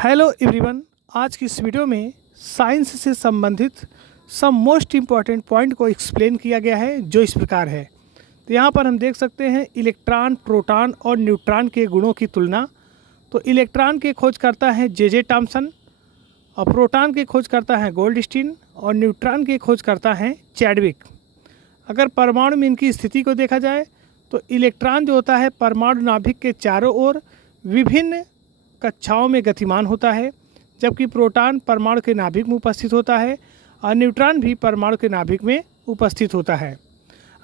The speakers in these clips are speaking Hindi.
Hello everyone. आज की इस वीडियो में साइंस से संबंधित सम मोस्ट इम्पॉर्टेंट पॉइंट को एक्सप्लेन किया गया है, जो इस प्रकार है। तो यहाँ पर हम देख सकते हैं इलेक्ट्रॉन, प्रोटॉन और न्यूट्रॉन के गुणों की तुलना। तो इलेक्ट्रॉन के खोज करता है जे टॉमसन, और प्रोटॉन के खोज करता है गोल्डस्टीन, और न्यूट्रॉन के खोज करता है चैडविक। अगर परमाणु में इनकी स्थिति को देखा जाए तो इलेक्ट्रॉन जो होता है परमाणु नाभिक के चारों ओर विभिन्न कक्षाओं में गतिमान होता है, जबकि प्रोटॉन परमाणु के नाभिक में उपस्थित होता है और न्यूट्रॉन भी परमाणु के नाभिक में उपस्थित होता है।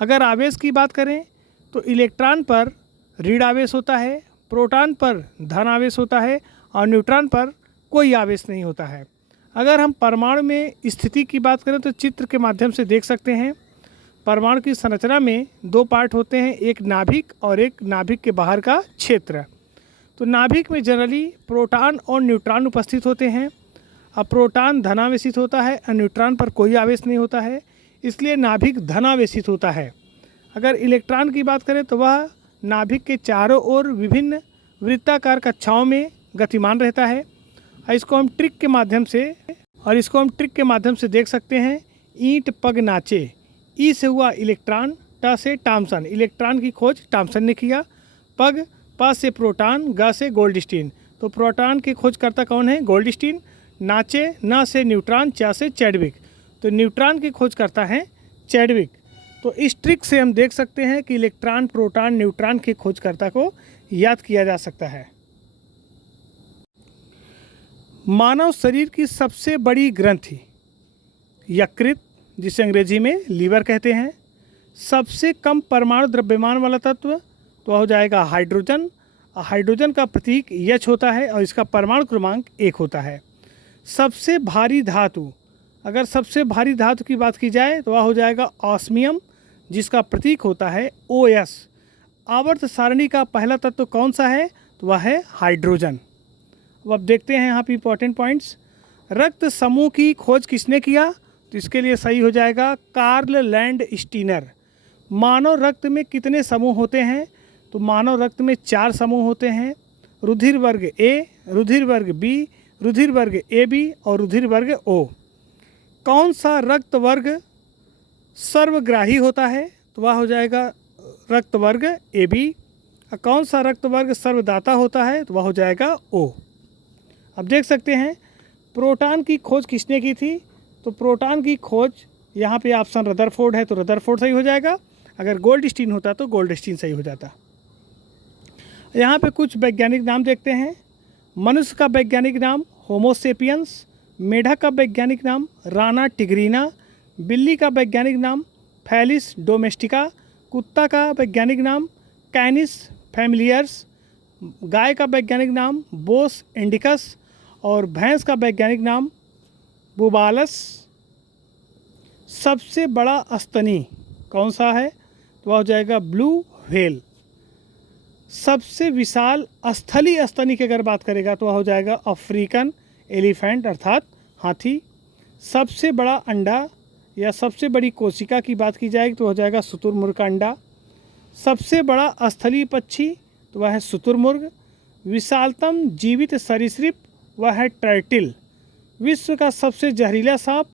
अगर आवेश की बात करें तो इलेक्ट्रॉन पर ऋण आवेश होता है, प्रोटॉन पर धन आवेश होता है और न्यूट्रॉन पर कोई आवेश नहीं होता है। अगर हम परमाणु में स्थिति की बात करें तो चित्र के माध्यम से देख सकते हैं। परमाणु की संरचना में दो पार्ट होते हैं, एक नाभिक और एक नाभिक के बाहर का क्षेत्र। तो नाभिक में जनरली प्रोटॉन और न्यूट्रॉन उपस्थित होते हैं। अब प्रोटॉन धनावेशित होता है और न्यूट्रॉन पर कोई आवेश नहीं होता है, इसलिए नाभिक धनावेशित होता है। अगर इलेक्ट्रॉन की बात करें तो वह नाभिक के चारों ओर विभिन्न वृत्ताकार कक्षाओं में गतिमान रहता है। इसको हम ट्रिक के माध्यम से देख सकते हैं। ईंट पग नाचे, ई से हुआ इलेक्ट्रॉन, ट से टॉमसन, इलेक्ट्रॉन की खोज टॉमसन ने किया। पग, प से प्रोटॉन, ग से गोल्डस्टीन, तो प्रोटॉन के खोजकर्ता कौन है? गोल्डस्टीन। नाचे, न से न्यूट्रॉन, च से चैडविक, तो न्यूट्रॉन की खोज करता है चैडविक। तो इस ट्रिक से हम देख सकते हैं कि इलेक्ट्रॉन, प्रोटॉन, न्यूट्रॉन के खोजकर्ता को याद किया जा सकता है। मानव शरीर की सबसे बड़ी ग्रंथि यकृत, जिसे अंग्रेजी में लीवर कहते हैं। सबसे कम परमाणु द्रव्यमान वाला तत्व तो हो जाएगा हाइड्रोजन। हाइड्रोजन का प्रतीक H होता है और इसका परमाणु क्रमांक 1 होता है। सबसे भारी धातु, अगर सबसे भारी धातु की बात की जाए तो वह हो जाएगा ऑस्मियम, जिसका प्रतीक होता है OS। आवर्त सारणी का पहला तत्व कौन सा है? तो वह है हाइड्रोजन। अब देखते हैं यहाँ पे इंपॉर्टेंट पॉइंट्स। रक्त समूह की खोज किसने किया? तो इसके लिए सही हो जाएगा कार्ल लैंडस्टीनर। मानव रक्त में कितने समूह होते हैं? तो मानव रक्त में 4 समूह होते हैं। रुधिर वर्ग A, रुधिर वर्ग B, रुधिर वर्ग AB और रुधिर वर्ग O। कौन सा रक्त वर्ग सर्वग्राही होता है? तो वह हो जाएगा रक्त वर्ग AB। और कौन सा रक्त वर्ग सर्वदाता होता है? तो वह हो जाएगा O। अब देख सकते हैं प्रोटॉन की खोज किसने की थी? तो प्रोटॉन की खोज यहाँ पे ऑप्शन रदरफोर्ड है, तो रदरफोर्ड सही हो जाएगा। अगर गोल्डस्टीन होता तो गोल्डस्टीन सही हो जाता। यहाँ पे कुछ वैज्ञानिक नाम देखते हैं। मनुष्य का वैज्ञानिक नाम होमोसेपियंस, मेढक का वैज्ञानिक नाम राना टिग्रीना, बिल्ली का वैज्ञानिक नाम फैलिस डोमेस्टिका, कुत्ता का वैज्ञानिक नाम कैनिस फैमिलियर्स, गाय का वैज्ञानिक नाम बोस इंडिकस और भैंस का वैज्ञानिक नाम बुबालस। सबसे बड़ा स्तनी कौन सा है? तो वह हो जाएगा ब्लू व्हेल। सबसे विशाल स्थलीय स्तनी की अगर बात करेगा तो वह हो जाएगा अफ्रीकन एलिफेंट अर्थात हाथी। सबसे बड़ा अंडा या सबसे बड़ी कोशिका की बात की जाएगी तो हो जाएगा शुतुरमुर्ग का अंडा। सबसे बड़ा स्थलीय पक्षी तो वह है शुतुरमुर्ग। विशालतम जीवित सरीसृप वह है टर्टिल। विश्व का सबसे जहरीला सांप